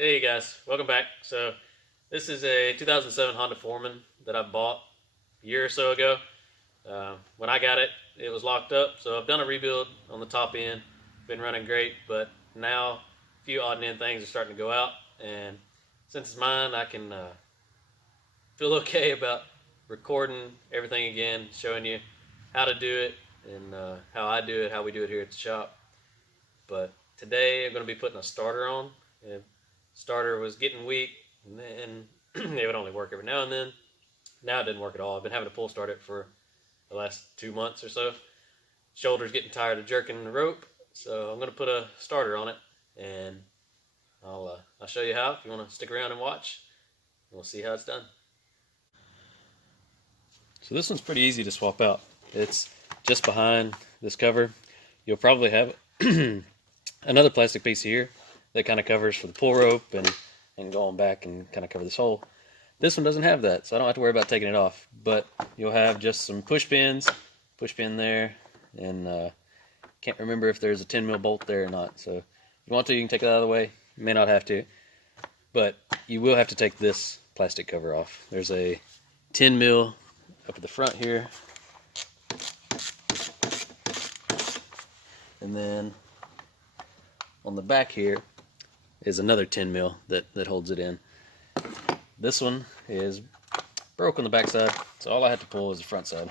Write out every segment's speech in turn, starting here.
Hey guys, welcome back. So this is a 2007 Honda Foreman that I bought a year or so ago. When I got it, it was locked up. So I've done a rebuild on the top end, been running great, but now a few odd and end things are starting to go out. And since it's mine, I can feel okay about recording everything again, showing you how to do it and how I do it, how we do it here at the shop. But today I'm going to be putting a starter on. And starter was getting weak, and then it would only work every now and then. Now it didn't work at all. I've been having to pull start it for the last 2 months or so. Shoulder's getting tired of jerking the rope, so I'm going to put a starter on it, and I'll show you how if you want to stick around and watch. We'll see how it's done. So this one's pretty easy to swap out. It's just behind this cover. You'll probably have another plastic piece here that kind of covers for the pull rope and going back and kind of cover this hole. This one doesn't have that, so I don't have to worry about taking it off. But you'll have just some push pins, push pin there, and can't remember if there's a 10 mil bolt there or not. So if you want to, you can take it out of the way. You may not have to, but you will have to take this plastic cover off. There's a 10 mil up at the front here, and then on the back here is another 10 mil that holds it in. This one is broke on the back side, so all I had to pull is the front side.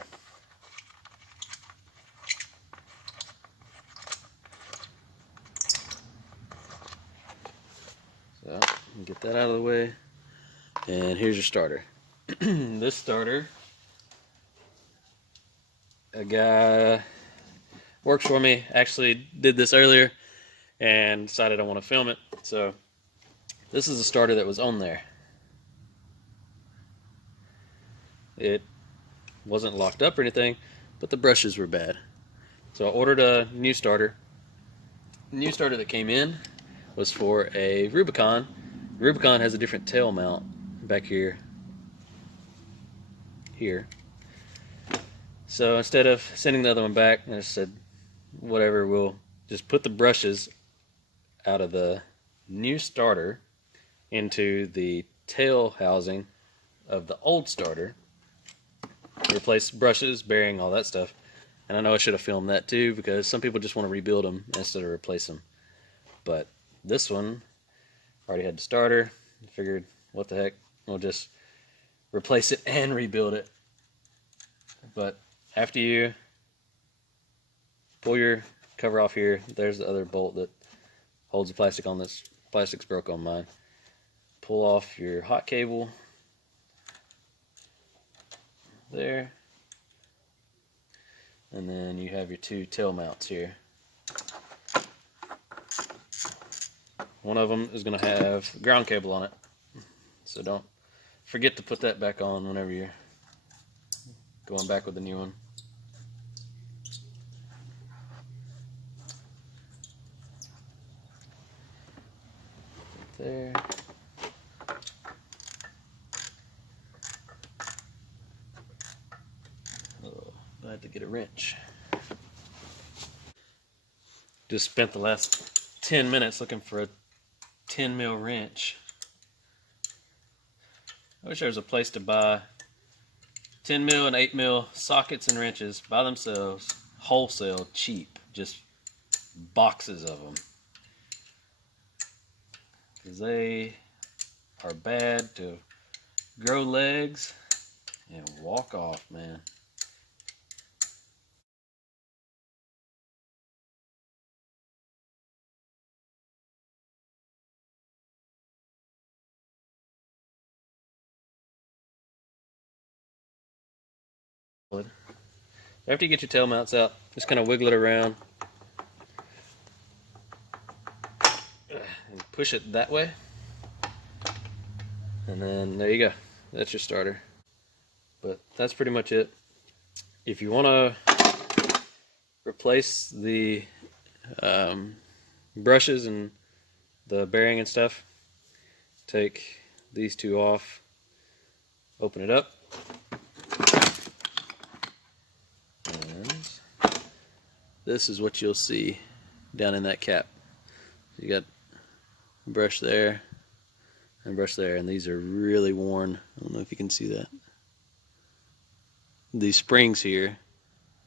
So get that out of the way, and here's your starter. This starter, a guy works for me actually did this earlier and decided I want to film it. So this is a starter that was on there. It wasn't locked up or anything, but the brushes were bad. So I ordered a new starter. The new starter that came in was for a Rubicon. Rubicon has a different tail mount back here. So instead of sending the other one back, I just said, whatever, we'll just put the brushes out of the new starter into the tail housing of the old starter. Replace brushes, bearing, all that stuff. And I know I should have filmed that too, because some people just want to rebuild them instead of replace them. But this one already had the starter. I figured, what the heck, we'll just replace it and rebuild it. But after you pull your cover off here, there's the other bolt that holds the plastic on. This plastic's broke on mine. Pull off your hot cable there, and then you have your two tail mounts here. One of them is going to have ground cable on it, so don't forget to put that back on whenever you're going back with the new one. There. Oh, I had to get a wrench. Just spent the last 10 minutes looking for a 10 mil wrench. I wish there was a place to buy 10 mil and 8 mil sockets and wrenches by themselves, wholesale, cheap, just boxes of them. Because they are bad to grow legs and walk off, man. After you get your tail mounts out, just kind of wiggle it around and push it that way, and then there you go. That's your starter. But that's pretty much it. If you want to replace the brushes and the bearing and stuff, take these two off, open it up, and this is what you'll see down in that cap. You got a brush there, and brush there, and these are really worn. I don't know if you can see that. These springs here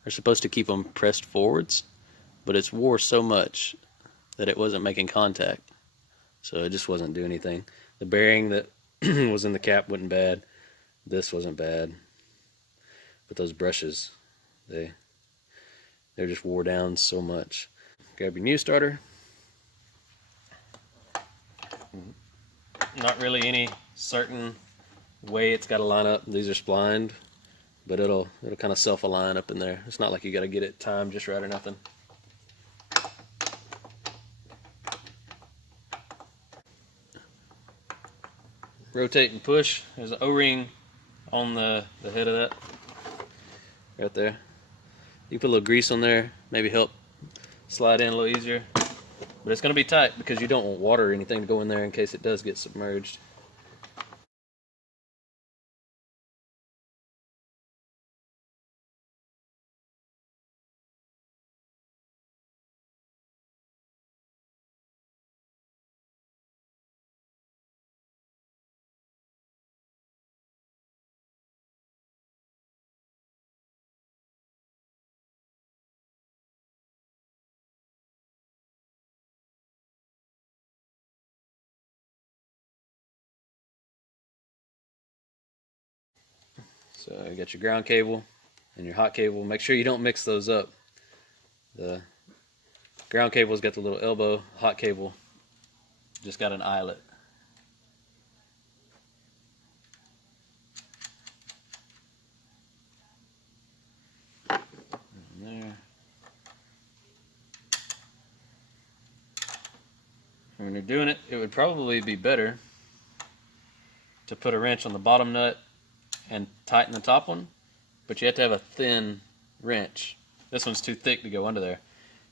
are supposed to keep them pressed forwards, but it's wore so much that it wasn't making contact, so it just wasn't doing anything. The bearing that was in the cap wasn't bad. This wasn't bad, but those brushes, they're just wore down so much. Grab your new starter. Not really any certain way it's got to line up. These are splined, but it'll kind of self-align up in there. It's not like you got to get it timed just right or nothing. Rotate and push. There's an O-ring on the head of that right there. You put a little grease on there, maybe help slide in a little easier. But it's going to be tight because you don't want water or anything to go in there in case it does get submerged. So you got your ground cable and your hot cable. Make sure you don't mix those up. The ground cable's got the little elbow, hot cable just got an eyelet. There. And when you're doing it, it would probably be better to put a wrench on the bottom nut and tighten the top one, but you have to have a thin wrench. This one's too thick to go under there.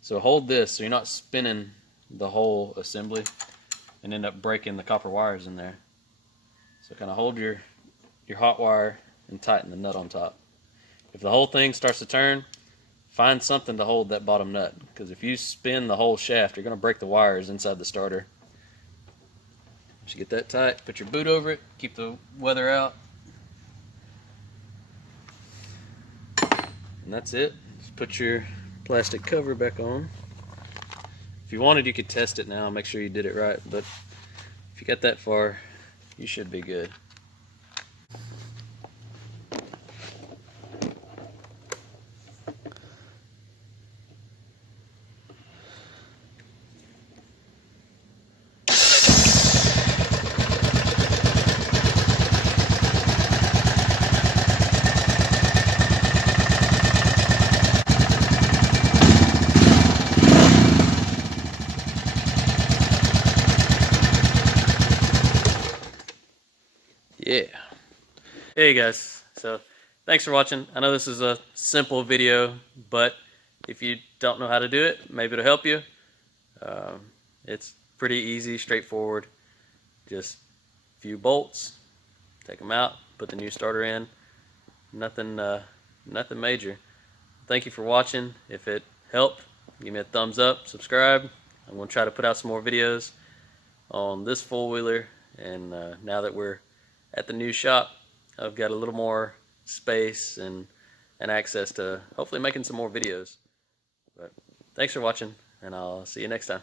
So hold this so you're not spinning the whole assembly and end up breaking the copper wires in there. So kind of hold your hot wire and tighten the nut on top. If the whole thing starts to turn, find something to hold that bottom nut, because if you spin the whole shaft, you're going to break the wires inside the starter. Once you get that tight, put your boot over it, keep the weather out. And that's it. Just put your plastic cover back on. If you wanted, you could test it now, make sure you did it right, but if you got that far, you should be good. Yeah. Hey guys, so thanks for watching. I know this is a simple video, but if you don't know how to do it, maybe it'll help you. It's pretty easy, straightforward. Just a few bolts, take them out, put the new starter in. Nothing major. Thank you for watching. If it helped, give me a thumbs up, subscribe. I'm going to try to put out some more videos on this four-wheeler, and now that we're at the new shop, I've got a little more space and access to hopefully making some more videos. But thanks for watching, and I'll see you next time.